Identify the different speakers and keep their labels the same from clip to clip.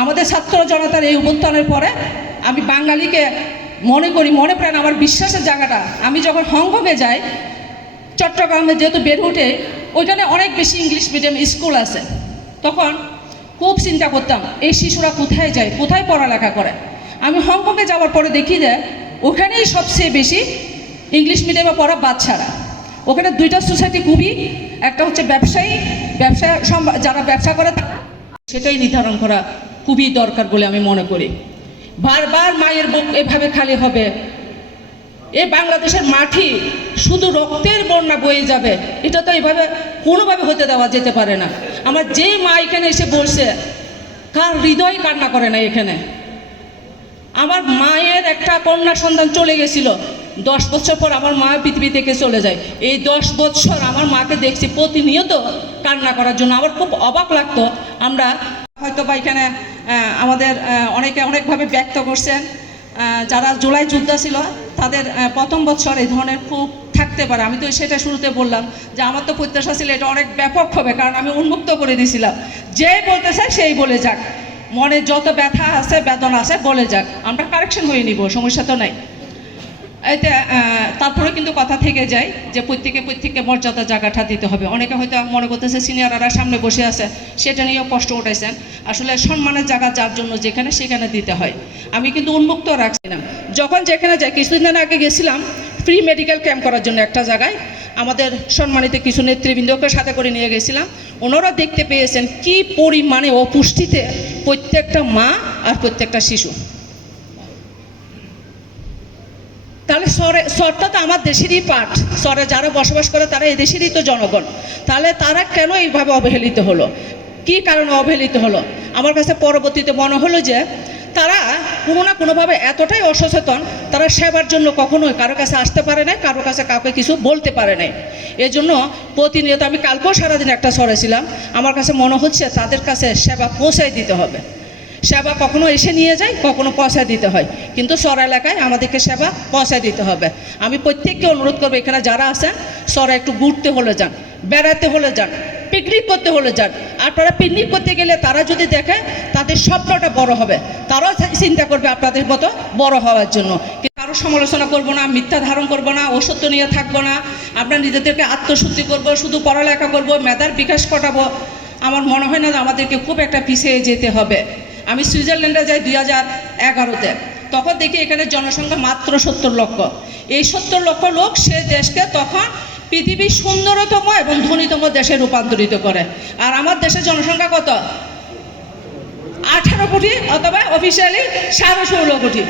Speaker 1: আমাদের ছাত্র জনতার এই অভ্যুত্থানের পরে আমি বাঙালিকে মনে করি, মনে প্রাণ আমার বিশ্বাসের জায়গাটা, আমি যখন হংকংয়ে যাই, চট্টগ্রামে যেহেতু বের উঠে ওইখানে অনেক বেশি ইংলিশ মিডিয়াম স্কুল আছে। তখন খুব চিন্তা করতাম, এই শিশুরা কোথায় যায়, কোথায় পড়ালেখা করে? আমি হংকংয়ে যাওয়ার পরে দেখি যে, ওখানেই সবচেয়ে বেশি ইংলিশ মিডিয়ামে পড়া বাচ্চারা। ওখানে দুইটা সোসাইটি খুবই, একটা হচ্ছে ব্যবসায়ী, ব্যবসা যারা ব্যবসা করে সেটাই নির্ধারণ করা খুবই দরকার বলে আমি মনে করি। বারবার মায়ের বুক এভাবে খালি হবে। এ বাংলাদেশের মাটি শুধু রক্তের বন্যা বয়ে যাবে। এটা তো এইভাবে কোনোভাবে হতে দেওয়া যেতে পারে না। আমার যে মা এখানে এসে বসে কার হৃদয় কান্না করে না এখানে? আমার মায়ের একটা কন্যা সন্তান চলে গেছিল। দশ বছর পর আমার মা পৃথিবী থেকে চলে যায়। এই দশ বছর আমার মাকে দেখছি প্রতিনিয়ত কান্না করার জন্য। আমার খুব অবাক লাগতো আমরা হয়তো বা এখানে আমাদের অনেকে অনেকভাবে ব্যক্ত করছেন। যারা জুলাই যোদ্ধা ছিল, তাদের প্রথম বছর এই ধরনের খুব থাকতে পারে। আমি তো সেটা শুরুতে বললাম যে আমার তো প্রত্যাশা ছিল এটা অনেক ব্যাপক হবে, কারণ আমি উন্মুক্ত করে দিয়েছিলাম। যে বলতে চায় সেই বলে যাক। মনে যত ব্যথা আছে, বেদনা আছে, বলে যাক। আমরা কারেকশন হয়ে নিব, সমস্যা তো নাই। আহ, তারপরে কিন্তু কথা থেকে যায় যে প্রত্যেকে প্রত্যেককে মর্যাদা জায়গাটা দিতে হবে। অনেকে হয়তো মনে করতেছে সিনিয়ররা সামনে বসে আছে সেটা নিয়েও কষ্ট উঠাইছেন। আসলে সম্মানের জায়গা যার জন্য যেখানে সেখানে দিতে হয়। আমি কিন্তু উন্মুক্ত রাখছি না যখন যেখানে যাই কিছুদিন আগে গেছিলাম ফ্রি মেডিকেল ক্যাম্প করার জন্য একটা জায়গায়। আমাদের সম্মানিত কিছু নেতৃবৃন্দকে সাথে করে নিয়ে গেছিলাম। ওনারা দেখতে পেয়েছেন কি পরিমাণে অপুষ্টিতে প্রত্যেকটা মা আর প্রত্যেকটা শিশু। তাহলে সরে সরটা তো আমার দেশেরই পাঠ। সরে যারা বসবাস করে তারা এই দেশেরই তো জনগণ। তাহলে তারা কেন এইভাবে অবহেলিত হলো? কি কারণে অবহেলিত হলো? আমার কাছে পরবর্তীতে মনে হলো যে, তারা কোনো না কোনোভাবে এতটাই অসচেতন, তারা সেবার জন্য কখনোই কারও কাছে আসতে পারে না কারও কাছে কাউকে কিছু বলতে পারে নাই। এই জন্য প্রতিনিয়ত আমি কালকেও সারাদিন একটা সরে ছিলাম। আমার কাছে মনে হচ্ছে তাদের কাছে সেবা পৌঁছাই দিতে হবে। সেবা কখনো এসে নিয়ে যায়, কখনো পয়সা দিতে হয়। কিন্তু সর এলাকায় আমাদেরকে সেবা পয়সা দিতে হবে। আমি প্রত্যেককে অনুরোধ করব, এখানে যারা আছেন সরা একটু ঘুরতে হলে যান, বেড়াতে হলে যান পিকনিক করতে হলে যান। আপনারা পিকনিক করতে গেলে তারা যদি দেখে, তাদের স্বপ্নটা বড় হবে। তারাও চিন্তা করবে আপনাদের মতো বড় হওয়ার জন্য। কারও সমালোচনা করব না, মিথ্যা ধারণ করব না, অসত্য নিয়ে থাকব না। আমরা নিজেদেরকে আত্মশুদ্ধি করব, শুধু পড়ালেখা করব, মেধার বিকাশ ঘটাবো। আমার মনে হয় না আমাদেরকে খুব একটা পিছিয়ে যেতে হবে। আমি সুইজারল্যান্ডে যাই দুই হাজার এগারোতে। তখন দেখি এখানে জনসংখ্যা মাত্র সত্তর লক্ষ। এই সত্তর লক্ষ লোক সে দেশকে তখন পৃথিবীর সুন্দরতম এবং ধনীতম দেশে রূপান্তরিত করে। আর আমার দেশের জনসংখ্যা কত? আঠারো কোটি অথবা অফিসিয়ালি সাড়ে ষোলো কোটি।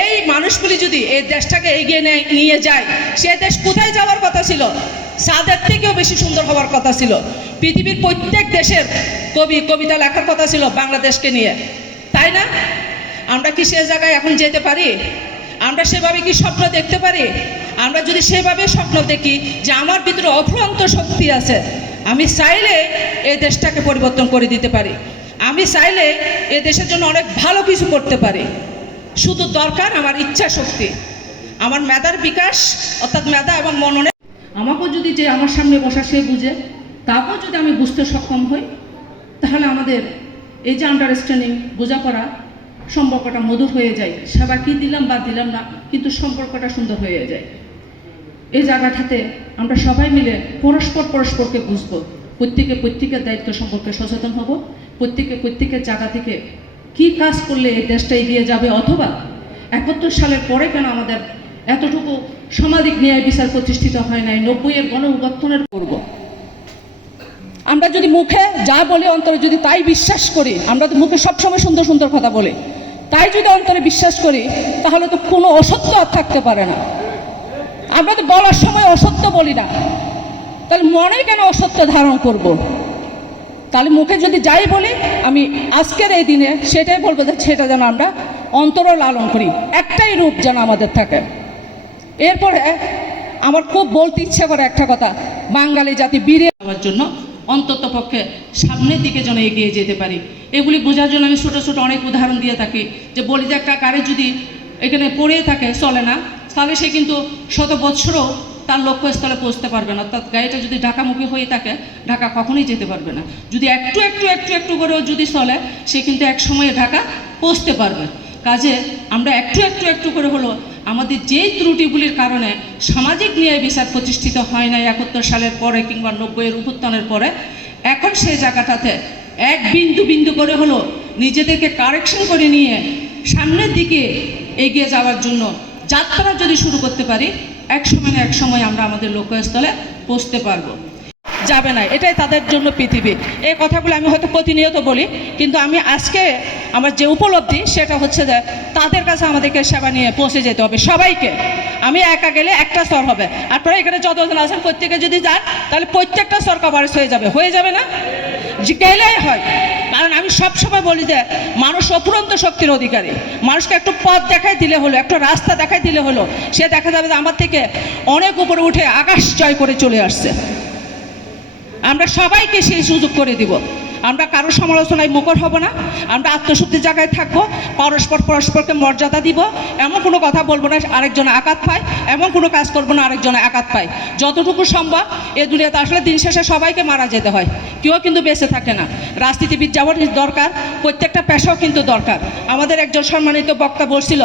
Speaker 1: এই মানুষগুলি যদি এই দেশটাকে এগিয়ে নেয় যায়, সে দেশ কোথায় যাওয়ার কথা ছিল? সাদের থেকেও বেশি সুন্দর হওয়ার কথা ছিল। পৃথিবীর প্রত্যেক দেশের কবি, কবিতা লেখার কথা ছিল বাংলাদেশকে নিয়ে। তাই না? আমরা কি সে জায়গায় এখন যেতে পারি? আমরা সেভাবে কি স্বপ্ন দেখতে পারি? আমরা যদি সেভাবে স্বপ্ন দেখি যে আমার ভিতরে অফুরন্ত শক্তি আছে, আমি চাইলে এই দেশটাকে পরিবর্তন করে দিতে পারি। আমি চাইলে এ দেশের জন্য অনেক ভালো কিছু করতে পারি। শুধু দরকার আমার ইচ্ছা শক্তি। আমার মেধার বিকাশ, অর্থাৎ মেধা এবং মননে আমাকেও যদি যে আমার সামনে বসা সে বুঝে, তাকেও যদি আমি বুঝতে সক্ষম হই, তাহলে আমাদের এই যে আন্ডারস্ট্যান্ডিং বোঝাপড়া সম্পর্কটা মধুর হয়ে যায়। সেবা কি দিলাম বা দিলাম না, কিন্তু সম্পর্কটা সুন্দর হয়ে যায়। এই জায়গাটাতে আমরা সবাই মিলে পরস্পর পরস্পরকে বুঝব। প্রত্যেকে প্রত্যেকের দায়িত্ব সম্পর্কে সচেতন হব। প্রত্যেকে প্রত্যেকের জায়গা থেকে কি কাজ করলে এই দেশটা এগিয়ে যাবে? অথবা একাত্তর সালের পরে কেন আমাদের এতটুকু সামাজিক ন্যায় বিচার প্রতিষ্ঠিত হয় নাই, নব্বইয়ের গণ উত্থানের করব আমরা যদি মুখে যা বলি, অন্তরে যদি তাই বিশ্বাস করি, আমরা তো মুখে সবসময় সুন্দর সুন্দর কথা বলি। তাই যদি অন্তরে বিশ্বাস করি, তাহলে তো কোনো অসত্য আর থাকতে পারে না। আমরা তো বলার সময় অসত্য বলি না। তাহলে মনে কেন অসত্য ধারণ করব। তাহলে মুখে যদি যাই বলি, আমি আজকের এই দিনে সেটাই বলব যে সেটা যেন আমরা অন্তর লালন করি। একটাই রূপ যেন আমাদের থাকে। এরপরে আমার খুব বলতে ইচ্ছে করে একটা কথা, বাঙালি জাতি বীরে হওয়ার জন্য অন্তত পক্ষে সামনের দিকে যেন এগিয়ে যেতে পারি। এগুলি বোঝার জন্য আমি ছোটো ছোটো অনেক উদাহরণ দিয়ে থাকি, যে বলি যে একটা কারে যদি এখানে পড়ে থাকে, চলে না, তাহলে সে কিন্তু শত বৎসরও তার লক্ষ্যস্থলে পৌঁছতে পারবে না। অর্থাৎ গাড়িটা যদি ঢাকামুখী হয়ে থাকে, ঢাকা কখনোই যেতে পারবে না। যদি একটু একটু একটু একটু করেও যদি চলে, সে কিন্তু এক সময়ে ঢাকা পৌঁছতে পারবে। কাজে আমরা একটু একটু একটু করে হলো আমাদের যেই ত্রুটিগুলির কারণে সামাজিক ন্যায় বিচার প্রতিষ্ঠিত হয় না একাত্তর সালের পরে কিংবা নব্বইয়ের উপত্থানের পরে, এখন সেই জায়গাটাতে এক বিন্দু বিন্দু করে হলো নিজেদেরকে কারেকশন করে নিয়ে সামনের দিকে এগিয়ে যাওয়ার জন্য যাত্রা যদি শুরু করতে পারি, এক সময় না এক সময় আমরা আমাদের লক্ষ্যস্থলে পৌঁছতে পারব। যাবে না, এটাই তাদের জন্য পৃথিবী। এই কথাগুলো আমি হয়তো প্রতিনিয়ত বলি, কিন্তু আমি আজকে আমার যে উপলব্ধি, সেটা হচ্ছে যে তাদের কাছে আমাদেরকে সেবা নিয়ে পৌঁছে যেতে হবে সবাইকে। আমি একা গেলে একটা স্তর হবে। আপনারা এখানে যতজন আছেন প্রত্যেকে যদি যান, তাহলে প্রত্যেকটা স্তর কভারেজ হয়ে যাবে। হয়ে যাবে না? গেলেই হয়। কারণ আমি সবসময় বলি যে, মানুষ অপুরন্ত শক্তির অধিকারী। মানুষকে একটু পথ দেখাই দিলে হলো, একটু রাস্তা দেখাই দিলে হলো, সে দেখা যাবে যে আমার থেকে অনেক উপরে উঠে আকাশ জয় করে চলে আসছে। আমরা সবাইকে সেই সুযোগ করে দিব। আমরা কারও সমালোচনায় মুখর হব না, আমরা আত্মশুদ্ধির জায়গায় থাকব, পরস্পর পরস্পরকে মর্যাদা দিব, এমন কোনো কথা বলব না আরেকজনে আঘাত পায়, এমন কোনো কাজ করব না আরেকজনে আঘাত পায়। যতটুকু সম্ভব এ দুনিয়াতে আসলে দিন শেষে সবাইকে মারা যেতে হয়, কেউ কিন্তু বেঁচে থাকে না। রাজনীতিবিদ যেমন দরকার, প্রত্যেকটা পেশাও কিন্তু দরকার। আমাদের একজন সম্মানিত বক্তা বলছিল